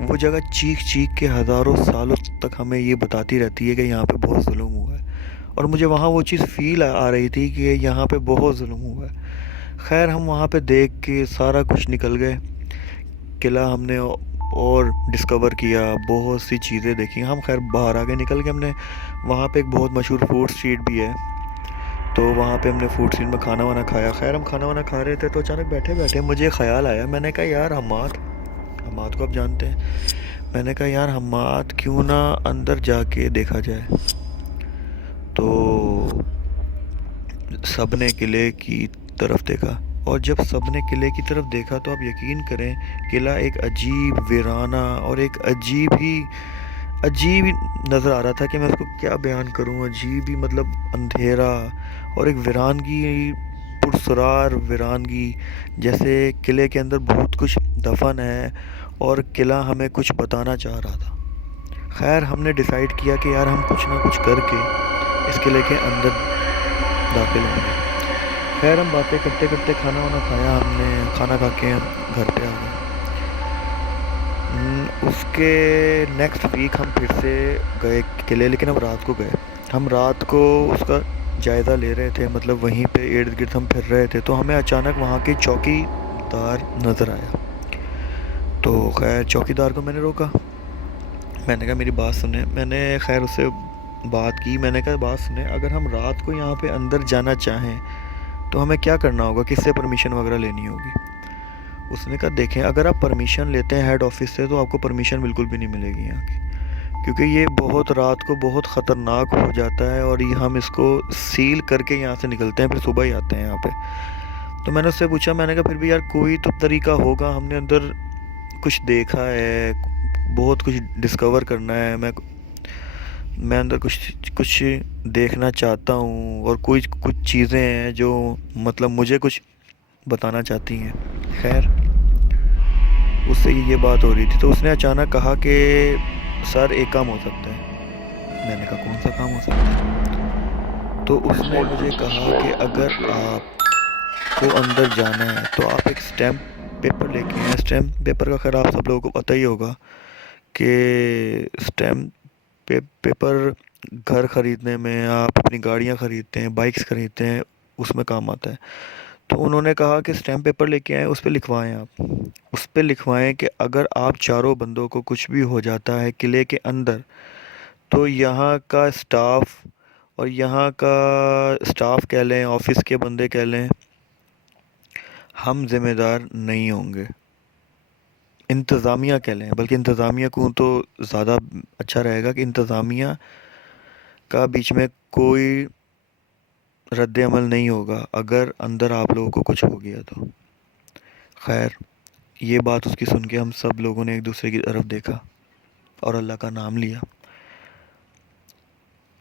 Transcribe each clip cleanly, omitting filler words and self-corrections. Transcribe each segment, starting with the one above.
وہ جگہ چیخ چیخ کے ہزاروں سالوں تک ہمیں یہ بتاتی رہتی ہے کہ یہاں پہ بہت ظلم ہوا ہے، اور مجھے وہاں وہ چیز فیل آ رہی تھی کہ یہاں پہ بہت ظلم ہوا ہے۔ خیر ہم وہاں پہ دیکھ کے سارا کچھ نکل گئے، قلعہ ہم نے اور ڈسکور کیا، بہت سی چیزیں دیکھی، ہم خیر باہر آ کے نکل کے ہم نے وہاں پہ ایک بہت مشہور فوڈ اسٹریٹ بھی ہے، تو وہاں پہ ہم نے فوڈ اسٹریٹ میں کھانا وانا کھایا۔ خیر ہم کھانا وانا کھا رہے تھے تو اچانک بیٹھے بیٹھے مجھے خیال آیا، میں نے کہا یار حماد، حماد کو آپ جانتے ہیں، میں نے کہا یار حماد کیوں نہ اندر جا کے دیکھا جائے۔ تو سب نے قلعے کی طرف دیکھا، اور جب سب نے قلعے کی طرف دیکھا تو آپ یقین کریں قلعہ ایک عجیب ویرانہ اور ایک عجیب ہی نظر آ رہا تھا کہ میں اس کو کیا بیان کروں، عجیب ہی مطلب اندھیرا اور ایک ویرانگی، پرسرار ویرانگی، جیسے قلعے کے اندر بہت کچھ دفن ہے اور قلعہ ہمیں کچھ بتانا چاہ رہا تھا۔ خیر ہم نے ڈیسائیڈ کیا کہ یار ہم کچھ نہ کچھ کر کے اس قلعے کے اندر داخل ہوں گے۔ خیر ہم باتیں کرتے کرتے کھانا وانا کھایا، ہم نے کھانا کھا کے ہم گھر پہ آ گئے۔ اس کے نیکسٹ ویک ہم پھر سے گئے قلعے، لیکن ہم رات کو گئے، ہم رات کو اس کا جائزہ لے رہے تھے، مطلب وہیں پہ ارد گرد ہم پھر رہے تھے، تو ہمیں اچانک وہاں کے چوکی دار نظر آیا۔ تو خیر چوکی دار کو میں نے روکا، میں نے کہا میری بات سنیں، میں نے خیر اس سے بات کی، میں نے کہا بات سنیں، اگر ہم رات کو یہاں پہ اندر جانا چاہیں تو ہمیں کیا کرنا ہوگا، کس سے پرمیشن وغیرہ لینی ہوگی؟ اس نے کہا دیکھیں اگر آپ پرمیشن لیتے ہیں ہیڈ آفس سے تو آپ کو پرمیشن بالکل بھی نہیں ملے گی یہاں کی، کیونکہ یہ بہت رات کو بہت خطرناک ہو جاتا ہے، اور یہ ہم اس کو سیل کر کے یہاں سے نکلتے ہیں، پھر صبح ہی آتے ہیں یہاں پہ۔ تو میں نے اس سے پوچھا، میں نے کہا پھر بھی یار کوئی تو طریقہ ہوگا، ہم نے اندر کچھ دیکھا ہے، بہت کچھ ڈسکور کرنا ہے، میں اندر کچھ دیکھنا چاہتا ہوں، اور کچھ چیزیں ہیں جو مطلب مجھے کچھ بتانا چاہتی ہیں۔ خیر اس سے یہ بات ہو رہی تھی تو اس نے اچانک کہا کہ سر ایک کام ہو سکتا ہے۔ میں نے کہا کون سا کام ہو سکتا ہے؟ تو اس نے مجھے کہا کہ اگر آپ کو اندر جانا ہے تو آپ ایک اسٹیمپ پیپر لے کے آئیں۔ اسٹیمپ پیپر کا خیر آپ سب لوگوں کو پتہ ہی ہوگا کہ اسٹیمپ پیپر گھر خریدنے میں، آپ اپنی گاڑیاں خریدتے ہیں، بائکس خریدتے ہیں، اس میں کام آتا ہے۔ تو انہوں نے کہا کہ اسٹیمپ پیپر لے کے آئیں، اس پہ لکھوائیں، آپ اس پہ لکھوائیں کہ اگر آپ چاروں بندوں کو کچھ بھی ہو جاتا ہے قلعے کے اندر تو یہاں کا اسٹاف، اور یہاں کا اسٹاف کہہ لیں، آفس کے بندے کہہ لیں، ہم ذمہ دار نہیں ہوں گے، انتظامیہ کہہ لیں، بلکہ انتظامیہ کو تو زیادہ اچھا رہے گا کہ انتظامیہ کا بیچ میں کوئی رد عمل نہیں ہوگا اگر اندر آپ لوگوں کو کچھ ہو گیا تو۔ خیر یہ بات اس کی سن کے ہم سب لوگوں نے ایک دوسرے کی طرف دیکھا اور اللہ کا نام لیا،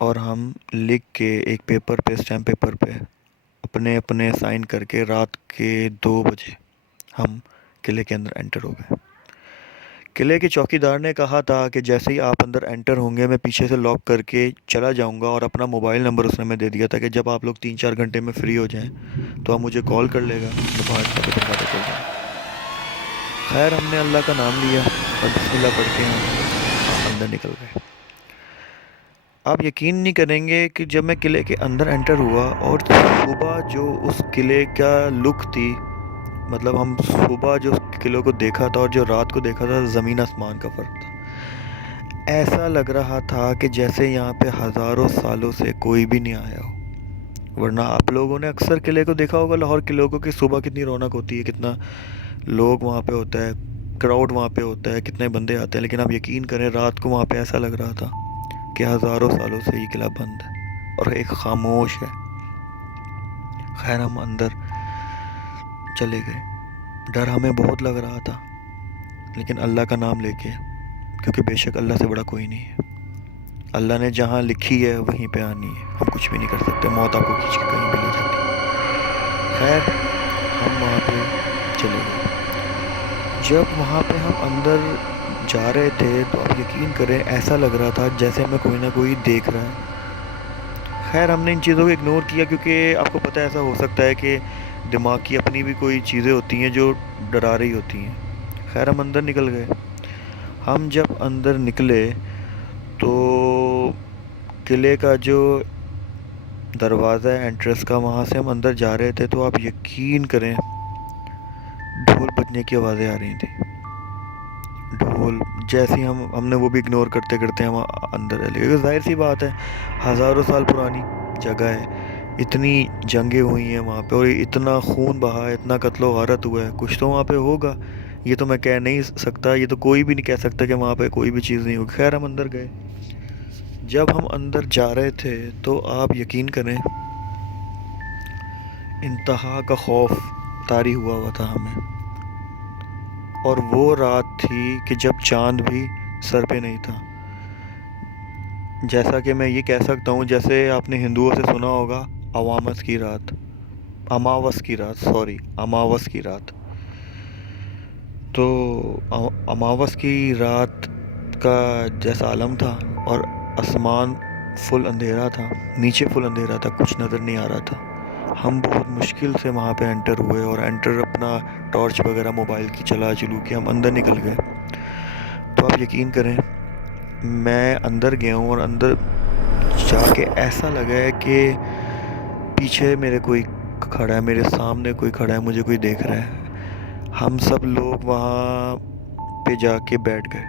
اور ہم لکھ کے ایک پیپر پہ، اسٹیمپ پیپر پہ اپنے اپنے سائن کر کے رات کے 2 بجے ہم قلعے کے اندر انٹر ہو گئے۔ قلعے کے چوکی دار نے کہا تھا کہ جیسے ہی آپ اندر انٹر ہوں گے میں پیچھے سے لاک کر کے چلا جاؤں گا، اور اپنا موبائل نمبر اس نے ہمیں دے دیا تھا کہ جب آپ لوگ 3-4 گھنٹے میں فری ہو جائیں تو آپ مجھے کال کر لے گا، میں باہر سے آپ کو دکھاتا چل جاؤں گا۔ خیر ہم نے اللہ کا نام لیا اور بسم اللہ پڑھ کے ہم اندر نکل گئے۔ آپ یقین نہیں کریں گے کہ جب میں قلعے کے اندر انٹر ہوا اور صبح جو اس قلعے کا لک تھی، مطلب ہم صبح جو اس قلعے کو دیکھا تھا اور جو رات کو دیکھا تھا، زمین آسمان کا فرق تھا۔ ایسا لگ رہا تھا کہ جیسے یہاں پہ ہزاروں سالوں سے کوئی بھی نہیں آیا ہو، ورنہ آپ لوگوں نے اکثر قلعے کو دیکھا ہوگا، لاہور قلعوں کی صبح کتنی رونق ہوتی ہے، کتنا لوگ وہاں پہ ہوتا ہے، کراؤڈ وہاں پہ ہوتا ہے، کتنے بندے آتے ہیں، لیکن آپ یقین کریں رات کو وہاں پہ ایسا لگ رہا تھا کہ ہزاروں سالوں سے یہ قلعہ بند ہے اور ایک خاموش ہے۔ خیر ہم اندر چلے گئے، ڈر ہمیں بہت لگ رہا تھا، لیکن اللہ کا نام لے کے، کیونکہ بے شک اللہ سے بڑا کوئی نہیں ہے، اللہ نے جہاں لکھی ہے وہیں پہ آنی ہے، ہم کچھ بھی نہیں کر سکتے، موت آپ کو کھینچ کے کہیں بھی لے جاتی ہے۔ خیر ہم وہاں پہ چلے گئے۔ جب وہاں پہ ہم اندر جا رہے تھے تو آپ یقین کریں ایسا لگ رہا تھا جیسے ہمیں کوئی نہ کوئی دیکھ رہا ہے۔ خیر ہم نے ان چیزوں کو اگنور کیا، کیونکہ آپ کو پتہ ہے ایسا ہو سکتا ہے کہ دماغ کی اپنی بھی کوئی چیزیں ہوتی ہیں جو ڈرا رہی ہوتی ہیں۔ خیر ہم اندر نکل گئے، ہم جب اندر نکلے تو قلعے کا جو دروازہ ہے انٹرنس کا، وہاں سے ہم اندر جا رہے تھے تو آپ یقین کریں ڈھول بجنے کی آوازیں آ رہی تھیں. ڈھول جیسے ہی ہم نے وہ بھی اگنور کرتے کرتے ہم اندر چلے گئے. ظاہر سی بات ہے، ہزاروں سال پرانی جگہ ہے، اتنی جنگیں ہوئی ہیں وہاں پہ، اور اتنا خون بہا ہے، اتنا قتل و غارت ہوا ہے. کچھ تو وہاں پہ ہوگا، یہ تو میں کہہ نہیں سکتا، یہ تو کوئی بھی نہیں کہہ سکتا کہ وہاں پہ کوئی بھی چیز نہیں ہوگی. خیر ہم اندر گئے. جب ہم اندر جا رہے تھے تو آپ یقین کریں انتہا کا خوف طاری ہوا تھا ہمیں. اور وہ رات تھی کہ جب چاند بھی سر پہ نہیں تھا. جیسا کہ میں یہ کہہ سکتا ہوں، جیسے آپ نے ہندوؤں سے سنا ہوگا اماوس کی رات، اماوس کی رات. تو اماوس کی رات کا جیسا عالم تھا، اور آسمان فل اندھیرا تھا، نیچے فل اندھیرا تھا، کچھ نظر نہیں آ رہا تھا. ہم بہت مشکل سے وہاں پہ انٹر ہوئے، اور اپنا ٹارچ وغیرہ موبائل کی چلو کے ہم اندر نکل گئے. تو آپ یقین کریں میں اندر گیا ہوں، اور اندر جا کے ایسا لگا ہے کہ پیچھے میرے کوئی کھڑا ہے، میرے سامنے کوئی کھڑا ہے، مجھے کوئی دیکھ رہا ہے. ہم سب لوگ وہاں پہ جا کے بیٹھ گئے.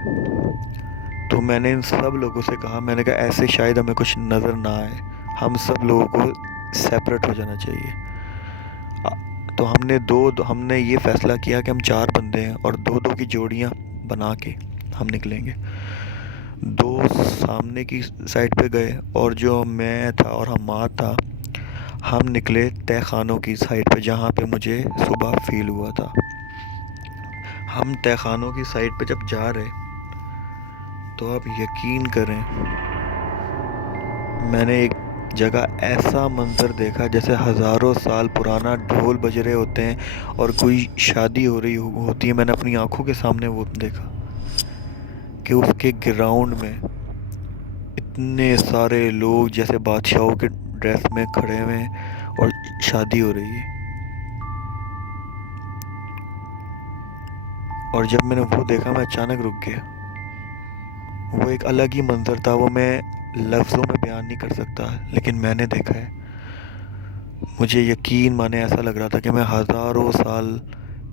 تو میں نے ان سب لوگوں سے کہا، میں نے کہا ایسے شاید ہمیں کچھ نظر نہ آئے، ہم سب لوگوں کو سیپریٹ ہو جانا چاہیے. تو ہم نے یہ فیصلہ کیا کہ ہم 4 بندے ہیں، اور 2 کی جوڑیاں بنا کے ہم نکلیں گے. 2 سامنے کی سائڈ پہ گئے، اور جو میں تھا اور حماد تھا ہم نکلے تہہ خانوں کی سائڈ پہ، جہاں پہ مجھے صبح فیل ہوا تھا. ہم تہہ خانوں کی سائڈ پہ جب جا رہے تو آپ یقین کریں میں نے ایک جگہ ایسا منظر دیکھا جیسے ہزاروں سال پرانا ڈھول بج رہے ہوتے ہیں اور کوئی شادی ہو رہی ہوتی ہے. میں نے اپنی آنکھوں کے سامنے وہ دیکھا کہ اس کے گراؤنڈ میں اتنے سارے لوگ جیسے بادشاہوں کے ڈریس میں کھڑے ہوئے ہیں اور شادی ہو رہی ہے. اور جب میں نے وہ دیکھا میں اچانک رک گیا. وہ ایک الگ ہی منظر تھا، وہ میں لفظوں میں بیان نہیں کر سکتا، لیکن میں نے دیکھا ہے. مجھے یقین مانے ایسا لگ رہا تھا کہ میں ہزاروں سال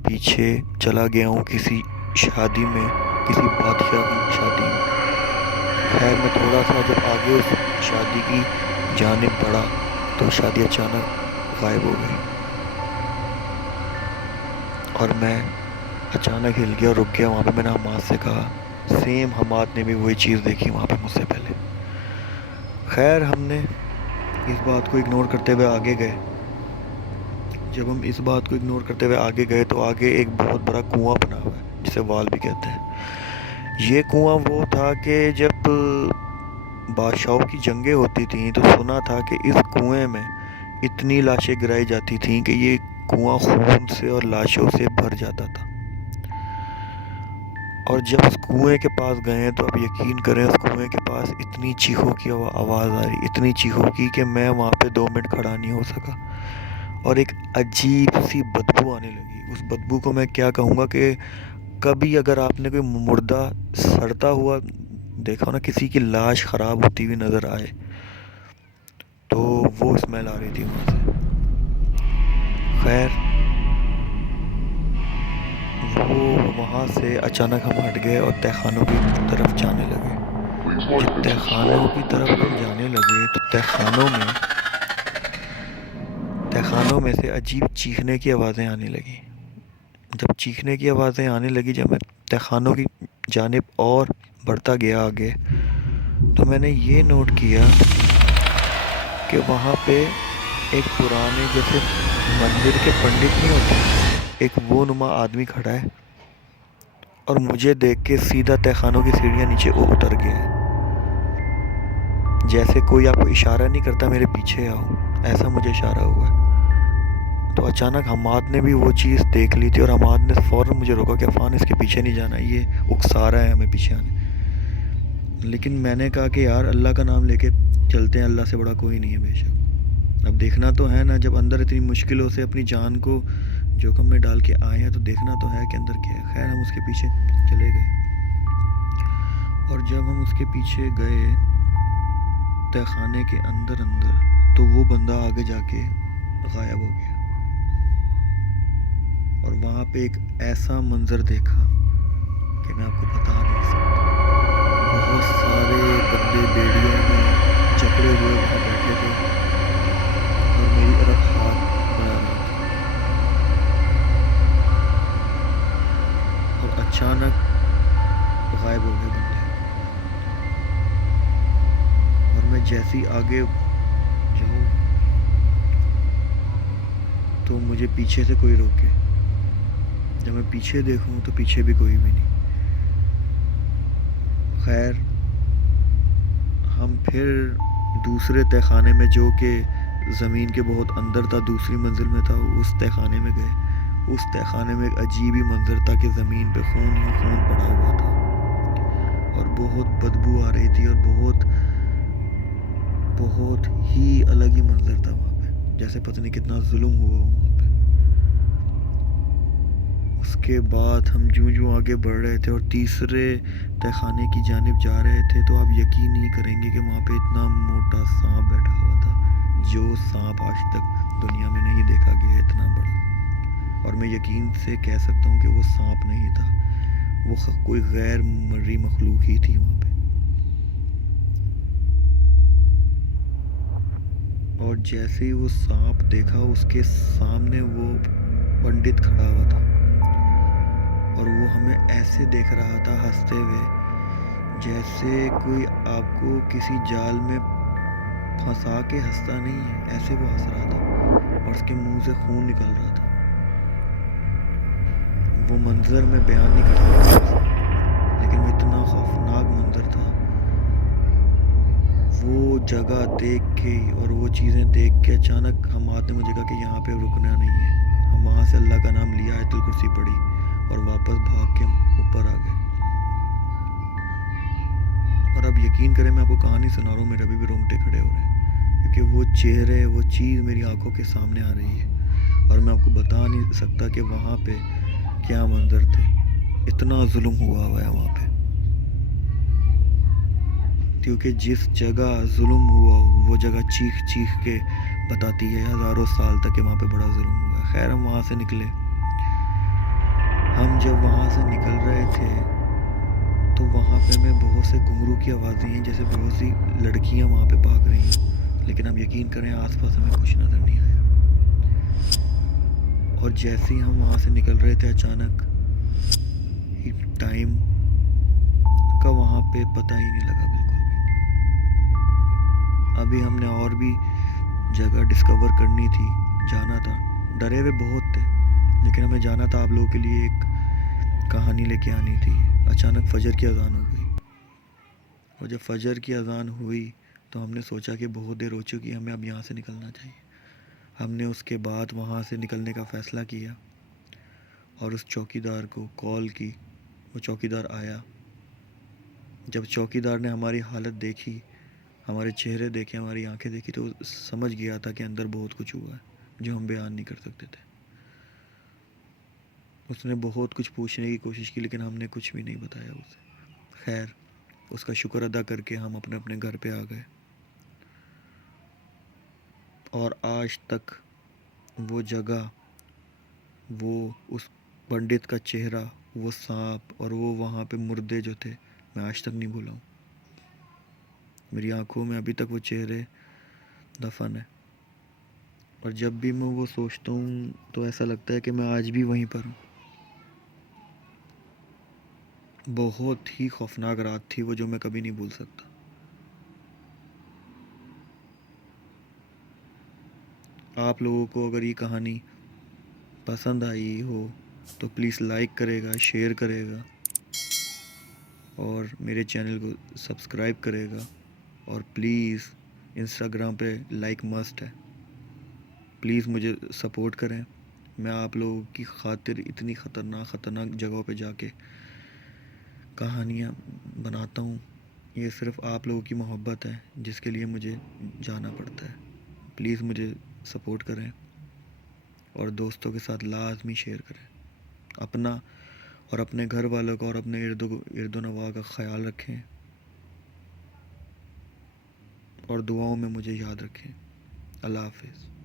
پیچھے چلا گیا ہوں کسی شادی میں، کسی بادشاہ کی شادی میں. خیر میں تھوڑا سا جب آگے اس شادی کی جانب بڑھا تو شادی اچانک غائب ہو گئی، اور میں اچانک ہل گیا اور رک گیا وہاں پہ. میں نے حماد سے کہا، سیم حماد نے بھی وہی چیز دیکھی وہاں پہ مجھ سے پہلے. خیر ہم نے اس بات کو اگنور کرتے ہوئے آگے گئے. جب ہم اس بات کو اگنور کرتے ہوئے آگے گئے تو آگے ایک بہت بڑا کنواں بنا ہوا ہے جسے وال بھی کہتے ہیں. یہ کنواں وہ تھا کہ جب بادشاہوں کی جنگیں ہوتی تھیں تو سنا تھا کہ اس کنویں میں اتنی لاشیں گرائی جاتی تھیں کہ یہ کنواں خون سے اور لاشوں سے بھر جاتا تھا. اور جب اس کنویں کے پاس گئے تو آپ یقین کریں اس کنویں کے پاس اتنی چیخوں کی آواز آ رہی، اتنی چیخوں کی کہ میں وہاں پہ 2 منٹ کھڑا نہیں ہو سکا. اور ایک عجیب سی بدبو آنے لگی. اس بدبو کو میں کیا کہوں گا کہ کبھی اگر آپ نے کوئی مردہ سڑتا ہوا دیکھا ہو نا، کسی کی لاش خراب ہوتی ہوئی نظر آئے، تو وہ اسمیل آ رہی تھی وہاں سے. خیر وہ وہاں سے اچانک ہم ہٹ گئے اور تہہ خانوں کی طرف جانے لگے. جب تہہ خانوں کی طرف ہم جانے لگے تو تہہ خانوں میں سے عجیب چیخنے کی آوازیں آنے لگیں. جب چیخنے کی آوازیں آنے لگی، جب میں تہہ خانوں کی جانب اور بڑھتا گیا آگے، تو میں نے یہ نوٹ کیا کہ وہاں پہ ایک پرانے جیسے مندر کے پنڈت نہیں ہوتے، ایک وہ نما آدمی کھڑا ہے، اور مجھے دیکھ کے سیدھا تہہ خانوں کی سیڑھیاں نیچے اتر گیا ہے. جیسے کوئی آپ کو اشارہ نہیں کرتا میرے پیچھے آؤ، ایسا مجھے اشارہ ہوا ہے. تو اچانک حماد نے بھی وہ چیز دیکھ لی تھی، اور حماد نے فوراً مجھے روکا کہ عفان اس کے پیچھے نہیں جانا، یہ اکسا رہا ہے ہمیں پیچھے آنے. لیکن میں نے کہا کہ یار اللہ کا نام لے کے چلتے ہیں، اللہ سے بڑا کوئی نہیں ہے بے شک. اب دیکھنا تو ہے نا، جب اندر اتنی مشکلوں سے اپنی جان کو جوخم میں ڈال کے آئے ہیں تو دیکھنا تو ہے کہ اندر کیا ہے. خیر ہم اس کے پیچھے چلے گئے. اور جب ہم اس کے پیچھے گئے تہ خانے کے اندر تو وہ بندہ آگے جا کے غائب ہو گیا، اور وہاں پہ ایک ایسا منظر دیکھا کہ میں آپ کو بتا نہیں سکتا۔ بہت سارے بندے بیڑیوں میں جکڑے ہوئے وہاں بیٹھے تھے اور میری طرف ہاتھ بڑھا رہے تھے، اور اچانک غائب ہو گئے بندے۔ اور میں جیسے ہی آگے جاؤں تو مجھے پیچھے سے کوئی روکے، جب میں پیچھے دیکھوں تو پیچھے بھی کوئی بھی نہیں۔ خیر ہم پھر دوسرے تہ خانے میں، جو کہ زمین کے بہت اندر تھا، دوسری منزل میں تھا، اس تہ خانے میں گئے۔ اس تہ خانے میں ایک عجیب ہی منظر تھا کہ زمین پہ خون ہی خون پڑا ہوا تھا، اور بہت بدبو آ رہی تھی، اور بہت ہی الگ ہی منظر تھا وہاں پہ، جیسے پتہ نہیں کتنا ظلم ہوا ہو وہاں پہ۔ اس کے بعد ہم جوں آگے بڑھ رہے تھے اور تیسرے تہ خانے کی جانب جا رہے تھے، تو آپ یقین نہیں کریں گے کہ وہاں پہ اتنا موٹا سانپ بیٹھا ہوا تھا، جو سانپ آج تک دنیا میں نہیں دیکھا گیا اتنا بڑا۔ اور میں یقین سے کہہ سکتا ہوں کہ وہ سانپ نہیں تھا، وہ کوئی غیر مرئی مخلوق ہی تھی وہاں پہ۔ اور جیسے ہی وہ سانپ دیکھا، اس کے سامنے وہ پنڈت کھڑا ہوا تھا، اور وہ ہمیں ایسے دیکھ رہا تھا ہنستے ہوئے، جیسے کوئی آپ کو کسی جال میں پھنسا کے ہنستا نہیں ہے، ایسے وہ ہنس رہا تھا، اور اس کے منہ سے خون نکل رہا تھا۔ وہ منظر میں بیان نہیں کر سکتا، لیکن وہ اتنا خوفناک منظر تھا۔ وہ جگہ دیکھ کے اور وہ چیزیں دیکھ کے اچانک ہمات نے مجھے کہا کہ یہاں پہ رکنا نہیں ہے۔ ہم وہاں سے اللہ کا نام لیا، آیت الکرسی پڑھی، اور واپس بھاگ کے اوپر آ گئے۔ اور اب یقین کریں، میں آپ کو کہانی سنا رہا ہوں، میرے ابھی بھی رونگٹے کھڑے ہو رہے ہیں، کیونکہ وہ چہرے، وہ چیز میری آنکھوں کے سامنے آ رہی ہے، اور میں آپ کو بتا نہیں سکتا کہ وہاں پہ کیا منظر تھے۔ اتنا ظلم ہوا ہے وہاں پہ، کیونکہ جس جگہ ظلم ہوا وہ جگہ چیخ چیخ کے بتاتی ہے ہزاروں سال تک کہ وہاں پہ بڑا ظلم ہوا ہے۔ خیر ہم وہاں سے نکلے۔ ہم جب وہاں سے نکل رہے تھے تو وہاں پہ ہمیں بہت سے گھنگرو کی آوازیں ہیں، جیسے بہت سی لڑکیاں وہاں پہ بھاگ رہی ہیں، لیکن اب یقین کریں آس پاس ہمیں کچھ نظر نہیں آیا۔ اور جیسے ہی ہم وہاں سے نکل رہے تھے، اچانک ٹائم کا وہاں پہ پتہ ہی نہیں لگا بالکل بھی۔ ابھی ہم نے اور بھی جگہ ڈسکور کرنی تھی، جانا تھا، ڈرے ہوئے بہت تھے، لیکن ہمیں جانا تھا، آپ لوگوں کے لیے ایک کہانی لے کے آنی تھی۔ اچانک فجر کی اذان ہو گئی، اور جب فجر کی اذان ہوئی تو ہم نے سوچا کہ بہت دیر ہو چکی، ہمیں اب یہاں سے نکلنا چاہیے۔ ہم نے اس کے بعد وہاں سے نکلنے کا فیصلہ کیا، اور اس چوکی دار کو کال کی۔ وہ چوکی دار آیا۔ جب چوکی دار نے ہماری حالت دیکھی، ہمارے چہرے دیکھے، ہماری آنکھیں دیکھی، تو سمجھ گیا تھا کہ اندر بہت کچھ ہوا ہے جو ہم بیان نہیں کر سکتے تھے۔ اس نے بہت کچھ پوچھنے کی کوشش کی، لیکن ہم نے کچھ بھی نہیں بتایا اسے۔ خیر اس کا شکر ادا کر کے ہم اپنے اپنے گھر پہ آ گئے، اور آج تک وہ جگہ، وہ اس پنڈت کا چہرہ، وہ سانپ، اور وہ وہاں پہ مردے جو تھے، میں آج تک نہیں بھولا ہوں۔ میری آنکھوں میں ابھی تک وہ چہرے دفن ہے، اور جب بھی میں وہ سوچتا ہوں تو ایسا لگتا ہے کہ میں آج بھی وہیں پر ہوں۔ بہت ہی خوفناک رات تھی وہ، جو میں کبھی نہیں بھول سکتا۔ آپ لوگوں کو اگر یہ کہانی پسند آئی ہو تو پلیز لائک کرے گا، شیئر کرے گا، اور میرے چینل کو سبسکرائب کرے گا، اور پلیز انسٹاگرام پہ لائک مسٹ ہے۔ پلیز مجھے سپورٹ کریں۔ میں آپ لوگوں کی خاطر اتنی خطرناک جگہوں پہ جا کے کہانیاں بناتا ہوں، یہ صرف آپ لوگوں کی محبت ہے جس کے لیے مجھے جانا پڑتا ہے۔ پلیز مجھے سپورٹ کریں، اور دوستوں کے ساتھ لازمی شیئر کریں۔ اپنا اور اپنے گھر والوں کا اور اپنے ارد و نواح کا خیال رکھیں۔ اور دعاؤں میں مجھے یاد رکھیں۔ اللہ حافظ۔